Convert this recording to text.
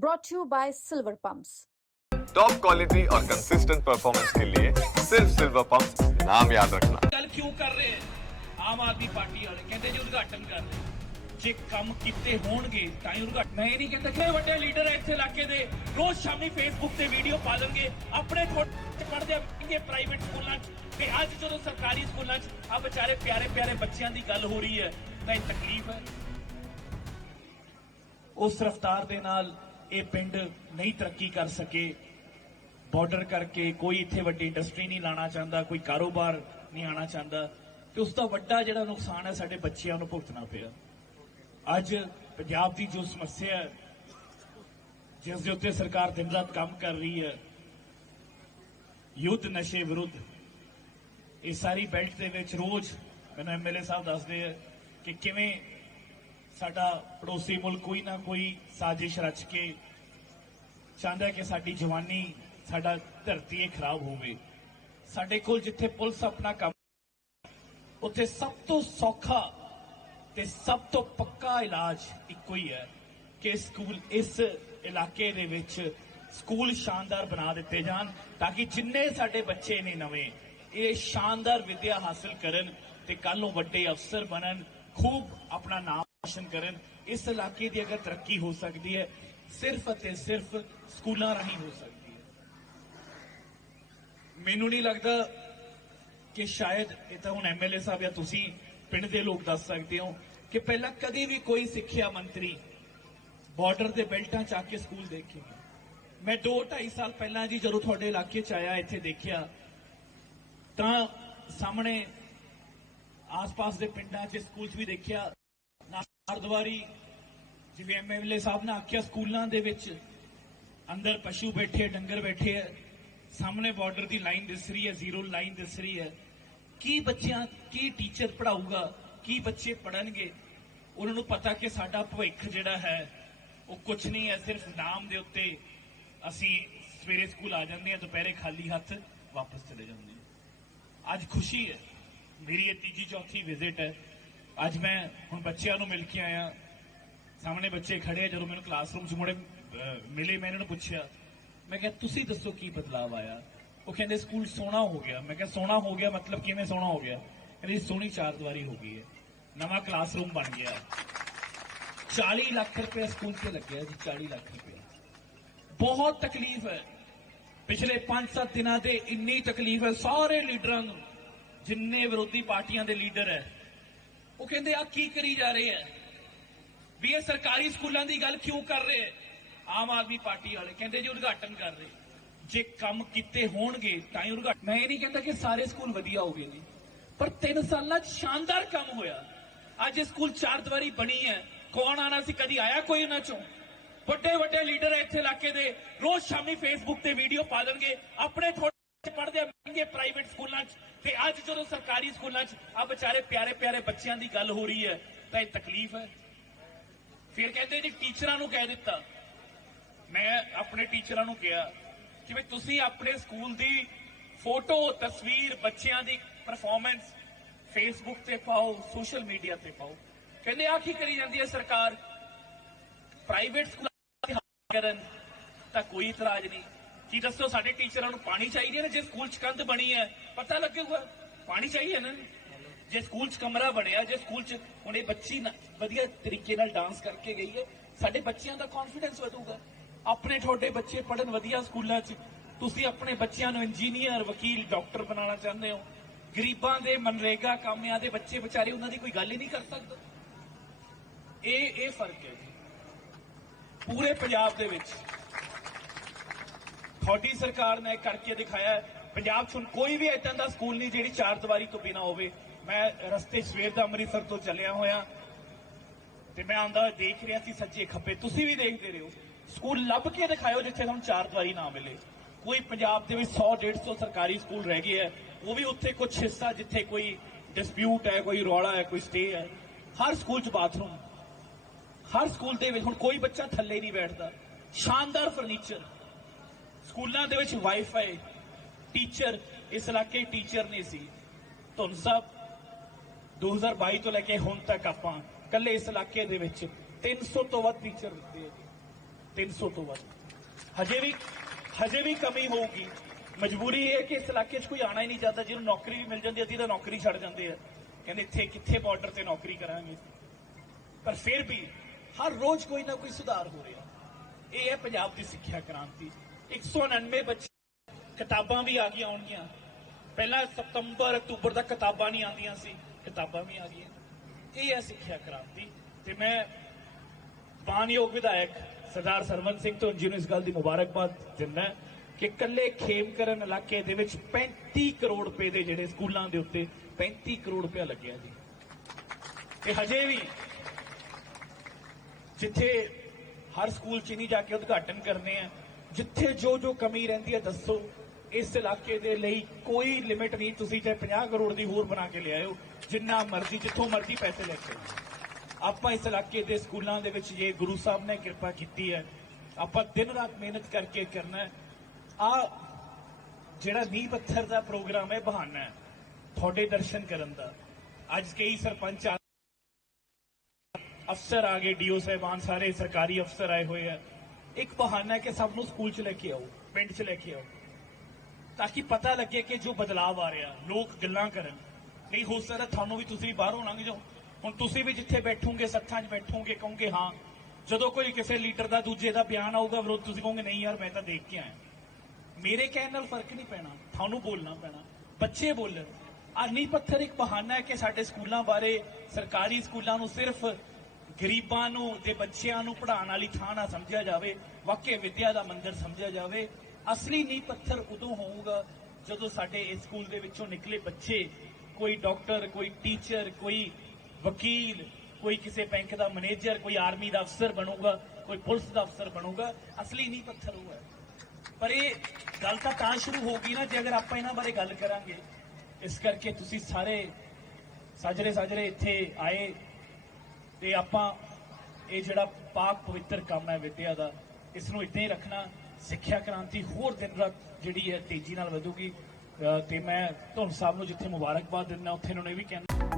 brought to you by Silver Pumps. Top quality और consistent performance के लिए सिर्फ सिल्वर पंप नाम याद रखना ਗੱਲ ਕਿਉਂ ਕਰ ਰਹੇ ਹੈ ਆਮ ਆਦਮੀ ਪਾਰਟੀ ਵਾਲੇ ਕਹਿੰਦੇ ਜੀ ਉਦਘਾਟਨ ਕਰ ਰਹੇ ਜੇ ਕੰਮ ਕੀਤੇ ਹੋਣਗੇ ਤਾਂ ਹੀ ਉਦਘਾਟਨ ਮੈਂ ਇਹ ਨਹੀਂ ਕਹਿੰਦਾ ਕਿ ਵੱਡੇ ਲੀਡਰ ਹੈ ਇੱਥੇ ਇਲਾਕੇ ਦੇ ਰੋਜ਼ ਸ਼ਾਮੀ ਫੇਸਬੁੱਕ ਤੇ ਵੀਡੀਓ ਪਾ ਦੇਣਗੇ ਆਪਣੇ ਥੋੜੇ ਪੜਦੇ ਆਣਗੇ ਪ੍ਰਾਈਵੇਟ ਸਕੂਲਾਂ 'ਚ ਤੇ ਅੱਜ ਜਦੋਂ ਸਰਕਾਰੀ ਸਕੂਲਾਂ 'ਚ ਆ ਵਿਚਾਰੇ ਪਿਆਰੇ ਪਿਆਰੇ ਬੱਚਿਆਂ ਦੀ ਗੱਲ ਹੋ ਰਹੀ ਹੈ ਤਾਂ ਇਹ ਤਕਲੀਫ ਹੈ ਉਸ ਰਫਤਾਰ ਦੇ ਨਾਲ ਇਹ ਪਿੰਡ ਨਹੀਂ ਤਰੱਕੀ ਕਰ ਸਕੇ। ਬਾਰਡਰ ਕਰਕੇ ਕੋਈ ਇੱਥੇ ਵੱਡੀ ਇੰਡਸਟਰੀ ਨਹੀਂ ਲਾਣਾ ਚਾਹੁੰਦਾ, ਕੋਈ ਕਾਰੋਬਾਰ ਨਹੀਂ ਆਣਾ ਚਾਹੁੰਦਾ, ਤੇ ਉਸ ਦਾ ਵੱਡਾ ਜਿਹੜਾ ਨੁਕਸਾਨ ਹੈ ਸਾਡੇ ਬੱਚਿਆਂ ਨੂੰ ਭੁਗਤਣਾ ਪਿਆ। ਅੱਜ ਪੰਜਾਬ ਦੀ ਜੋ ਸਮੱਸਿਆ ਹੈ, ਜਿਸ ਦੇ ਉੱਤੇ ਸਰਕਾਰ ਦਿਨ ਰਾਤ ਕੰਮ ਕਰ ਰਹੀ ਹੈ, ਯੁੱਧ ਨਸ਼ੇ ਵਿਰੁੱਧ, ਇਹ ਸਾਰੀ ਬੈਲਟ ਦੇ ਵਿੱਚ ਰੋਜ਼ ਮੈਨੂੰ ਐਮਐਲਏ ਸਾਹਿਬ ਦੱਸਦੇ ਆ ਕਿ ਕਿਵੇਂ ਸਾਡਾ ਪੜੋਸੀ ਮੁਲਕ ਕੋਈ ਨਾ ਕੋਈ ਸਾਜ਼ਿਸ਼ ਰਚ ਕੇ ਚਾਹੁੰਦਾ ਕਿ ਸਾਡੀ ਜਵਾਨੀ, ਸਾਡਾ ਧਰਤੀ ਇਹ ਖਰਾਬ ਹੋਵੇ। ਸਾਡੇ ਕੋਲ ਜਿੱਥੇ ਪੁਲਿਸ ਆਪਣਾ ਕੰਮ ਉੱਥੇ ਸਭ ਤੋਂ ਸੌਖਾ ਤੇ ਸਭ ਤੋਂ ਪੱਕਾ ਇਲਾਜ ਇੱਕੋ ਹੀ ਹੈ ਕਿ ਸਕੂਲ ਇਸ ਇਲਾਕੇ ਦੇ ਵਿੱਚ ਸਕੂਲ ਸ਼ਾਨਦਾਰ ਬਣਾ ਦਿੱਤੇ ਜਾਣ ਤਾਂ ਕਿ ਜਿੰਨੇ ਸਾਡੇ ਬੱਚੇ ਨੇ ਨਵੇਂ, ਇਹ ਸ਼ਾਨਦਾਰ ਵਿੱਦਿਆ ਹਾਸਲ ਕਰਨ ਤੇ ਕੱਲ ਨੂੰ ਵੱਡੇ ਅਫਸਰ ਬਣਨ ਖੂਬ ਆਪਣਾ ਨਾਮ ਰੋਸ਼ਨ ਕਰਨ, ਇਸ ਇਲਾਕੇ ਦੀ ਅਗਰ ਤਰੱਕੀ ਹੋ ਸਕਦੀ ਹੈ, ਸਿਰਫ ਅਤੇ ਸਿਰਫ ਸਕੂਲਾਂ ਰਾਹੀਂ ਹੋ ਸਕਦੀ ਹੈ। ਮੈਨੂੰ ਨਹੀਂ ਲੱਗਦਾ ਕਿ ਸ਼ਾਇਦ ਇਹ ਤਾਂ ਹੁਣ ਐਮਐਲਏ ਸਾਹਿਬ ਜਾਂ ਤੁਸੀਂ ਪਿੰਡ ਦੇ ਲੋਕ ਦੱਸ ਸਕਦੇ ਹੋ ਕਿ ਪਹਿਲਾਂ ਕਦੇ ਵੀ ਕੋਈ ਸਿੱਖਿਆ ਮੰਤਰੀ ਬਾਰਡਰ ਦੇ ਬੈਲਟਾਂ ਚ ਆ ਕੇ ਸਕੂਲ ਦੇਖੇ। ਮੈਂ 2 2.5 ਸਾਲ ਪਹਿਲਾਂ ਜੀ ਜਦੋਂ ਤੁਹਾਡੇ ਇਲਾਕੇ ਚ ਆਇਆ, ਇੱਥੇ ਦੇਖਿਆ, ਤਾਂ ਸਾਹਮਣੇ ਆਸ-ਪਾਸ ਦੇ ਪਿੰਡਾਂ 'ਚ, ਸਕੂਲ 'ਚ ਵੀ ਦੇਖਿਆ। ਨਾਰਦਵਾਰੀ, ਜਿਵੇਂ ਐਮਐਲਏ ਸਾਹਿਬ ਨੇ ਆਖਿਆ, ਸਕੂਲਾਂ ਦੇ ਵਿੱਚ ਅੰਦਰ ਪਸ਼ੂ ਬੈਠੇ, ਡੰਗਰ ਬੈਠੇ ਹੈ ਸਾਹਮਣੇ ਬਾਰਡਰ ਦੀ ਲਾਈਨ ਦਿਸ ਰਹੀ ਹੈ ਜ਼ੀਰੋ ਲਾਈਨ ਦਿਸ ਰਹੀ ਹੈ। ਕੀ ਬੱਚਿਆਂ, ਕੀ ਟੀਚਰ ਪੜਾਊਗਾ ਕੀ ਬੱਚੇ ਪੜਨਗੇ ਉਹਨਾਂ ਨੂੰ ਪਤਾ ਕਿ ਸਾਡਾ ਭਵਿੱਖ ਜਿਹੜਾ ਹੈ, ਉਹ ਕੁਝ ਨਹੀਂ ਹੈ, ਸਿਰਫ ਨਾਮ ਦੇ ਉੱਤੇ ਅਸੀਂ ਸਵੇਰੇ ਸਕੂਲ ਆ ਜਾਂਦੇ ਹਾਂ, ਦੁਪਹਿਰੇ ਖਾਲੀ ਹੱਥ ਵਾਪਸ ਚਲੇ ਜਾਂਦੇ ਹਾਂ। ਅੱਜ ਖੁਸ਼ੀ ਹੈ। ਮੇਰੀ ਇਹ ਤੀਜੀ ਚੌਥੀ ਵਿਜ਼ਿਟ ਹੈ। ਅੱਜ ਮੈਂ ਹੁਣ ਬੱਚਿਆਂ ਨੂੰ ਮਿਲ ਕੇ ਆਇਆ। ਸਾਹਮਣੇ ਬੱਚੇ ਖੜੇ ਆ, ਜਦੋਂ ਮੈਨੂੰ ਕਲਾਸਰੂਮ 'ਚ ਮੁੜੇ ਮਿਲੇ, ਮੈਂ ਇਹਨਾਂ ਨੂੰ ਪੁੱਛਿਆ। ਮੈਂ ਕਿਹਾ, ਤੁਸੀਂ ਦੱਸੋ ਕੀ ਬਦਲਾਅ ਆਇਆ? ਉਹ ਕਹਿੰਦੇ, ਸਕੂਲ ਸੋਹਣਾ ਹੋ ਗਿਆ। ਮੈਂ ਕਿਹਾ, ਸੋਹਣਾ ਹੋ ਗਿਆ ਮਤਲਬ ਕਿਵੇਂ ਸੋਹਣਾ ਹੋ ਗਿਆ? ਕਹਿੰਦੇ ਸੋਹਣੀ ਚਾਰ ਦੀਵਾਰੀ ਹੋ ਗਈ ਹੈ। ਨਵਾਂ ਕਲਾਸਰੂਮ ਬਣ ਗਿਆ। 40 ਲੱਖ ਰੁਪਏ ਸਕੂਲ ਤੇ ਲੱਗਿਆ ਜੀ 40 ਲੱਖ ਰੁਪਏ। ਬਹੁਤ ਤਕਲੀਫ ਹੈ। ਪਿਛਲੇ 5-7 ਦਿਨਾਂ ਦੇ ਇੰਨੀ ਤਕਲੀਫ ਹੈ, ਸਾਰੇ ਲੀਡਰਾਂ ਨੂੰ। ਜਿੰਨੇ ਵਿਰੋਧੀ ਪਾਰਟੀਆਂ ਦੇ ਲੀਡਰ ਹੈ ਉਹ ਕਹਿੰਦੇ ਆ, ਕੀ ਕਰੀ ਜਾ ਰਹੇ ਹੈ ਵੀ ਇਹ ਸਰਕਾਰੀ ਸਕੂਲਾਂ ਦੀ ਗੱਲ ਕਿਉਂ ਕਰ ਰਹੇ ਹੈ ਆਮ ਆਦਮੀ ਪਾਰਟੀ ਵਾਲੇ ਕਹਿੰਦੇ ਜੀ ਉਦਘਾਟਨ ਕਰ ਰਹੇ। ਜੇ ਕੰਮ ਕੀਤੇ ਹੋਣਗੇ, ਤਾਂ ਹੀ ਉਦਘਾਟਨ ਮੈਂ ਇਹ ਨਹੀਂ ਕਹਿੰਦਾ ਕਿ ਸਾਰੇ ਸਕੂਲ ਵਧੀਆ ਹੋ ਗਏ ਜੀ, ਪਰ 3 ਸਾਲਾਂ 'ਚ ਸ਼ਾਨਦਾਰ ਕੰਮ ਹੋਇਆ। ਅੱਜ ਇਹ ਸਕੂਲ ਚਾਰ ਦੀਵਾਰੀ ਬਣੀ ਹੈ ਕੌਣ ਆਣਾ ਸੀ? ਕਦੀ ਆਇਆ ਕੋਈ ਉਹਨਾਂ ਚੋਂ? ਵੱਡੇ ਵੱਡੇ ਲੀਡਰ ਇੱਥੇ ਇਲਾਕੇ ਦੇ। ਰੋਜ਼ ਸ਼ਾਮੀ ਫੇਸਬੁੱਕ ਤੇ ਵੀਡੀਓ ਪਾ ਦੇਣਗੇ। ਆਪਣੇ ਪੜਦੇ ਮਹਿੰਗੇ ਪ੍ਰਾਈਵੇਟ ਸਕੂਲਾਂ 'ਚ। ਤੇ ਅੱਜ ਜਦੋਂ ਸਰਕਾਰੀ ਸਕੂਲਾਂ 'ਚ ਆ ਵਿਚਾਰੇ ਪਿਆਰੇ ਪਿਆਰੇ ਬੱਚਿਆਂ ਦੀ ਗੱਲ ਹੋ ਰਹੀ ਹੈ, ਤਾਂ ਇਹ ਤਕਲੀਫ ਹੈ। ਫਿਰ ਕਹਿੰਦੇ ਜੀ, ਟੀਚਰਾਂ ਨੂੰ ਕਹਿ ਦਿੱਤਾ। ਮੈਂ ਆਪਣੇ ਟੀਚਰਾਂ ਨੂੰ ਕਿਹਾ ਕਿ ਵੀ ਤੁਸੀਂ ਆਪਣੇ ਸਕੂਲ ਦੀ ਫੋਟੋ, ਤਸਵੀਰ, ਬੱਚਿਆਂ ਦੀ ਪਰਫਾਰਮੈਂਸ ਫੇਸਬੁੱਕ ਤੇ ਪਾਓ ਸੋਸ਼ਲ ਮੀਡੀਆ ਤੇ ਪਾਓ। ਕਹਿੰਦੇ ਆ ਕੀ ਕਰੀ ਜਾਂਦੀ ਹੈ ਸਰਕਾਰ? ਪ੍ਰਾਈਵੇਟ ਸਕੂਲਾਂ ਦੀ ਕਰਨ ਤਾਂ ਕੋਈ ਇਤਰਾਜ਼ ਨਹੀਂ। ਕੀ ਦੱਸੋ, ਸਾਡੇ ਟੀਚਰਾਂ ਨੂੰ ਪਾਣੀ ਚਾਹੀਦੀ ਹੈ ਨਾ? ਜੇ ਸਕੂਲ ਚ ਕੰਧ ਬਣੀ ਹੈ, ਪਤਾ ਲੱਗੇਗਾ ਪਾਣੀ ਚਾਹੀਏ ਨਾ? ਜੇ ਸਕੂਲ ਚ ਕਮਰਾ ਬਣਿਆ, ਜੇ ਸਕੂਲ ਚ ਹੁਣ ਇਹ ਬੱਚੀ ਵਧੀਆ ਤਰੀਕੇ ਨਾਲ ਡਾਂਸ ਕਰਕੇ ਗਈ ਹੈ, ਸਾਡੇ ਬੱਚਿਆਂ ਦਾ ਕੌਨਫੀਡੈਂਸ ਵਧੂਗਾ। ਆਪਣੇ ਤੁਹਾਡੇ ਬੱਚੇ ਪੜਨ ਵਧੀਆ ਸਕੂਲਾਂ 'ਚ, ਤੁਸੀਂ ਆਪਣੇ ਬੱਚਿਆਂ ਨੂੰ ਇੰਜੀਨੀਅਰ ਵਕੀਲ ਡਾਕਟਰ ਬਣਾਉਣਾ ਚਾਹੁੰਦੇ ਹੋ। ਗਰੀਬਾਂ ਦੇ ਮਨਰੇਗਾ ਕਾਮਿਆਂ ਦੇ ਬੱਚੇ ਵਿਚਾਰੇ ਉਹਨਾਂ ਦੀ ਕੋਈ ਗੱਲ ਹੀ ਨਹੀਂ ਕਰ ਸਕਦਾ। ਇਹ ਇਹ ਫ਼ਰਕ ਹੈ ਪੂਰੇ ਪੰਜਾਬ ਦੇ ਵਿੱਚ ਤੁਹਾਡੀ ਸਰਕਾਰ ਨੇ ਕਰਕੇ ਦਿਖਾਇਆ ਪੰਜਾਬ 'ਚ ਹੁਣ ਕੋਈ ਵੀ ਏਦਾਂ ਦਾ ਸਕੂਲ ਨਹੀਂ ਜਿਹੜੀ ਚਾਰ ਦੀਵਾਰੀ ਤੋਂ ਬਿਨਾ ਹੋਵੇ। ਮੈਂ ਰਸਤੇ ਸਵੇਰ ਦਾ ਅੰਮ੍ਰਿਤਸਰ ਤੋਂ ਚੱਲਿਆ ਹੋਇਆ। ਤੇ ਮੈਂ ਆਂਦਾ ਦੇਖ ਰਿਹਾ ਸੀ ਸੱਚੇ ਖੱਬੇ। ਤੁਸੀਂ ਵੀ ਦੇਖਦੇ ਰਹੋ। ਸਕੂਲ ਲੱਭ ਕੇ ਦਿਖਾਇਓ ਜਿੱਥੇ ਤੁਹਾਨੂੰ ਚਾਰ ਦੀਵਾਰੀ ਨਾ ਮਿਲੇ। ਕੋਈ ਪੰਜਾਬ ਦੇ ਵਿੱਚ 100 150 ਸਰਕਾਰੀ ਸਕੂਲ ਰਹਿ ਗਏ ਹੈ। ਉਹ ਵੀ ਉੱਥੇ ਕੁਝ ਹਿੱਸਾ ਜਿੱਥੇ ਕੋਈ ਡਿਸਪਿਊਟ ਹੈ, ਕੋਈ ਰੌਲਾ ਹੈ, ਕੋਈ ਸਟੇ ਹੈ। ਹਰ ਸਕੂਲ 'ਚ ਬਾਥਰੂਮ ਹਰ ਸਕੂਲ ਦੇ ਵਿੱਚ ਹੁਣ ਕੋਈ ਬੱਚਾ ਥੱਲੇ ਨਹੀਂ ਬੈਠਦਾ। ਸ਼ਾਨਦਾਰ ਫਰਨੀਚਰ ਸਕੂਲਾਂ ਦੇ ਵਿੱਚ ਵਾਈਫਾਈ ਟੀਚਰ ਇਸ ਇਲਾਕੇ ਟੀਚਰ ਨਹੀਂ ਸੀ। ਧੁੰਨ ਸਾਹਿਬ 2022 ਤੋਂ ਲੈ ਕੇ ਹੁਣ ਤੱਕ ਆਪਾਂ ਕੱਲੇ ਇਸ ਇਲਾਕੇ ਦੇ ਵਿੱਚ 300 ਤੋਂ ਵੱਧ ਟੀਚਰ ਦਿੱਤੇ ਹੈ ਜੀ 300 ਤੋਂ ਵੱਧ। ਹਜੇ ਵੀ ਹਜੇ ਵੀ ਕਮੀ ਹੋਊਗੀ। ਮਜਬੂਰੀ ਇਹ ਹੈ ਕਿ ਇਸ ਇਲਾਕੇ 'ਚ ਕੋਈ ਆਣਾ ਹੀ ਨਹੀਂ ਚਾਹਦਾ ਜਿਹਨੂੰ ਨੌਕਰੀ ਵੀ ਮਿਲ ਜਾਂਦੀ ਅੱਧੀ ਤਾਂ ਨੌਕਰੀ ਛੱਡ ਜਾਂਦੇ ਆ। ਕਹਿੰਦੇ ਇੱਥੇ ਕਿੱਥੇ ਬਾਰਡਰ ਤੇ ਨੌਕਰੀ ਕਰਾਂਗੇ। ਪਰ ਫਿਰ ਵੀ ਹਰ ਰੋਜ਼ ਕੋਈ ਨਾ ਕੋਈ ਸੁਧਾਰ ਹੋ ਰਿਹਾ। ਇਹ ਹੈ ਪੰਜਾਬ ਦੀ ਸਿੱਖਿਆ ਕ੍ਰਾਂਤੀ। 199 ਬੱਚੇ ਕਿਤਾਬਾਂ ਵੀ ਆ ਗਈਆਂ ਹੋਣਗੀਆਂ। ਪਹਿਲਾਂ ਸਤੰਬਰ, ਅਕਤੂਬਰ ਤੱਕ ਕਿਤਾਬਾਂ ਨਹੀਂ ਆਉਂਦੀਆਂ ਸੀ, ਕਿਤਾਬਾਂ ਵੀ ਆ ਗਈਆਂ। ਇਹ ਹੈ ਸਿੱਖਿਆ ਕ੍ਰਾਂਤੀ। ਤੇ ਮੈਂ ਮਾਨਯੋਗ ਵਿਧਾਇਕ ਸਰਦਾਰ ਸਰਵਨ ਸਿੰਘ ਤੋਂ ਜੀ ਨੂੰ ਇਸ ਗੱਲ ਦੀ ਮੁਬਾਰਕਬਾਦ ਦਿੰਦਾ ਕਿ ਕੱਲੇ ਖੇਮਕਰਨ ਇਲਾਕੇ ਦੇ ਵਿੱਚ 35 ਕਰੋੜ ਰੁਪਏ ਦੇ ਜਿਹੜੇ ਸਕੂਲਾਂ ਦੇ ਉੱਤੇ 35 ਕਰੋੜ ਰੁਪਏ ਲੱਗਿਆ ਜੀ। ਤੇ ਹਜੇ ਵੀ ਜਿੱਥੇ ਹਰ ਸਕੂਲ ਚ ਨਹੀਂ ਜਾ ਕੇ ਉਦਘਾਟਨ ਕਰਨੇ ਆ ਜਿੱਥੇ ਜੋ ਜੋ ਕਮੀ ਰਹਿੰਦੀ ਹੈ ਦੱਸੋ। ਇਸ ਇਲਾਕੇ ਦੇ ਲਈ ਕੋਈ ਲਿਮਿਟ ਨਹੀਂ। ਤੁਸੀਂ ਚਾਹੇ 50 ਕਰੋੜ ਦੀ ਹੋਰ ਬਣਾ ਕੇ ਲਿਆਇਓ ਜਿੰਨਾ ਮਰਜ਼ੀ, ਜਿੱਥੋਂ ਮਰਜ਼ੀ ਪੈਸੇ ਲੈ ਕੇ ਆਪਾਂ ਇਸ ਇਲਾਕੇ ਦੇ ਸਕੂਲਾਂ ਦੇ ਵਿੱਚ ਜੇ ਗੁਰੂ ਸਾਹਿਬ ਨੇ ਕਿਰਪਾ ਕੀਤੀ ਹੈ, ਆਪਾਂ ਦਿਨ ਰਾਤ ਮਿਹਨਤ ਕਰਕੇ ਕਰਨਾ ਆ ਜਿਹੜਾ ਨੀਂਹ ਪੱਥਰ ਦਾ ਪ੍ਰੋਗਰਾਮ ਹੈ, ਬਹਾਨਾ ਹੈ ਤੁਹਾਡੇ ਦਰਸ਼ਨ ਕਰਨ ਦਾ। ਅੱਜ ਕਈ ਸਰਪੰਚ ਆ ਅਫਸਰ ਆ ਗਏ, ਡੀਓ ਸਾਹਿਬਾਨ ਸਾਰੇ ਸਰਕਾਰੀ ਅਫਸਰ ਆਏ ਹੋਏ ਆ। ਇੱਕ ਬਹਾਨਾ ਹੈ ਕਿ ਸਭ ਨੂੰ ਸਕੂਲ 'ਚ ਲੈ ਕੇ ਆਓ, ਪਿੰਡ 'ਚ ਲੈ ਕੇ ਆਓ, ਤਾਂ ਕਿ ਪਤਾ ਲੱਗੇ ਕਿ ਜੋ ਬਦਲਾਅ ਆ ਰਿਹਾ, ਲੋਕ ਗੱਲਾਂ ਕਰਨ। ਨਹੀਂ, ਹੋ ਸਕਦਾ ਤੁਹਾਨੂੰ ਵੀ ਤੁਸੀਂ ਬਾਹਰੋਂ ਲੰਘ ਜਾਓ। ਹੁਣ ਤੁਸੀਂ ਵੀ ਜਿੱਥੇ ਬੈਠੋਗੇ, ਸੱਥਾਂ 'ਚ ਬੈਠੋਗੇ, ਕਹੋਗੇ, ਹਾਂ, ਜਦੋਂ ਕੋਈ ਕਿਸੇ ਲੀਡਰ ਦਾ, ਦੂਜੇ ਦਾ ਬਿਆਨ ਆਊਗਾ, ਵਿਰੋਧ ਤੁਸੀਂ ਕਹੋਗੇ, ਨਹੀਂ ਯਾਰ, ਮੈਂ ਤਾਂ ਦੇਖ ਕੇ ਆਇਆ। ਮੇਰੇ ਕਹਿਣ ਨਾਲ ਫ਼ਰਕ ਨਹੀਂ ਪੈਣਾ, ਤੁਹਾਨੂੰ ਬੋਲਣਾ ਪੈਣਾ। ਬੱਚੇ ਬੋਲਣ। ਆ ਨੀ ਪੱਥਰ ਇੱਕ ਬਹਾਨਾ ਹੈ ਕਿ ਸਾਡੇ ਸਕੂਲਾਂ ਬਾਰੇ, ਸਰਕਾਰੀ ਸਕੂਲਾਂ ਨੂੰ ਸਿਰਫ ਗਰੀਬਾਂ ਨੂੰ ਤੇ ਬੱਚਿਆਂ ਨੂੰ ਪੜ੍ਹਾਉਣ ਵਾਲੀ ਥਾਂ ਨਾ ਸਮਝਿਆ ਜਾਵੇ, ਵਾਕਈ ਵਿਦਿਆ ਦਾ ਮੰਦਿਰ ਸਮਝਿਆ ਜਾਵੇ, ਅਸਲੀ ਨੀਂਹ ਪੱਥਰ ਉਦੋਂ ਹੋਊਗਾ ਜਦੋਂ ਸਾਡੇ ਇਸ ਸਕੂਲ ਦੇ ਵਿੱਚੋਂ ਨਿਕਲੇ ਬੱਚੇ, ਕੋਈ ਡਾਕਟਰ, ਕੋਈ ਟੀਚਰ, ਕੋਈ ਵਕੀਲ, ਕੋਈ ਕਿਸੇ ਬੈਂਕ ਦਾ ਮੈਨੇਜਰ, ਕੋਈ ਆਰਮੀ ਦਾ ਅਫਸਰ ਬਣੂਗਾ, ਕੋਈ ਪੁਲਿਸ ਦਾ ਅਫਸਰ ਬਣੂਗਾ, ਅਸਲੀ ਨੀਂਹ ਪੱਥਰ ਉਹ ਹੈ। ਪਰ ਇਹ ਗੱਲ ਤਾਂ ਤਾਂ ਸ਼ੁਰੂ ਗਈ ਨਾ ਜੇ ਅਗਰ ਆਪਾਂ ਇਹਨਾਂ ਬਾਰੇ ਗੱਲ ਕਰਾਂਗੇ, ਇਸ ਕਰਕੇ ਤੁਸੀਂ ਸਾਰੇ ਸਾਜਰੇ ਸਾਜਰੇ ਇੱਥੇ ਆਏ ਤੇ ਆਪਾਂ ਇਹ ਜਿਹੜਾ ਪਾਕ ਪਵਿੱਤਰ ਕੰਮ ਹੈ ਵਿਦਿਆ ਦਾ ਇਸ ਨੂੰ ਇੱਦਾਂ ਹੀ ਰੱਖਣਾ, ਸਿੱਖਿਆ ਕ੍ਰਾਂਤੀ ਹੋਰ ਦਿਨ ਰਾਤ ਜਿਹੜੀ ਹੈ ਤੇਜ਼ੀ ਨਾਲ ਵਧੂਗੀ। ਅਹ ਤੇ ਮੈਂ ਤੁਹਾਨੂੰ ਸਾਹਿਬ ਨੂੰ ਜਿੱਥੇ ਮੁਬਾਰਕਬਾਦ ਦਿੰਦਾ, ਉੱਥੇ ਇਹਨਾਂ ਨੂੰ ਇਹ ਵੀ ਕਹਿਣਾ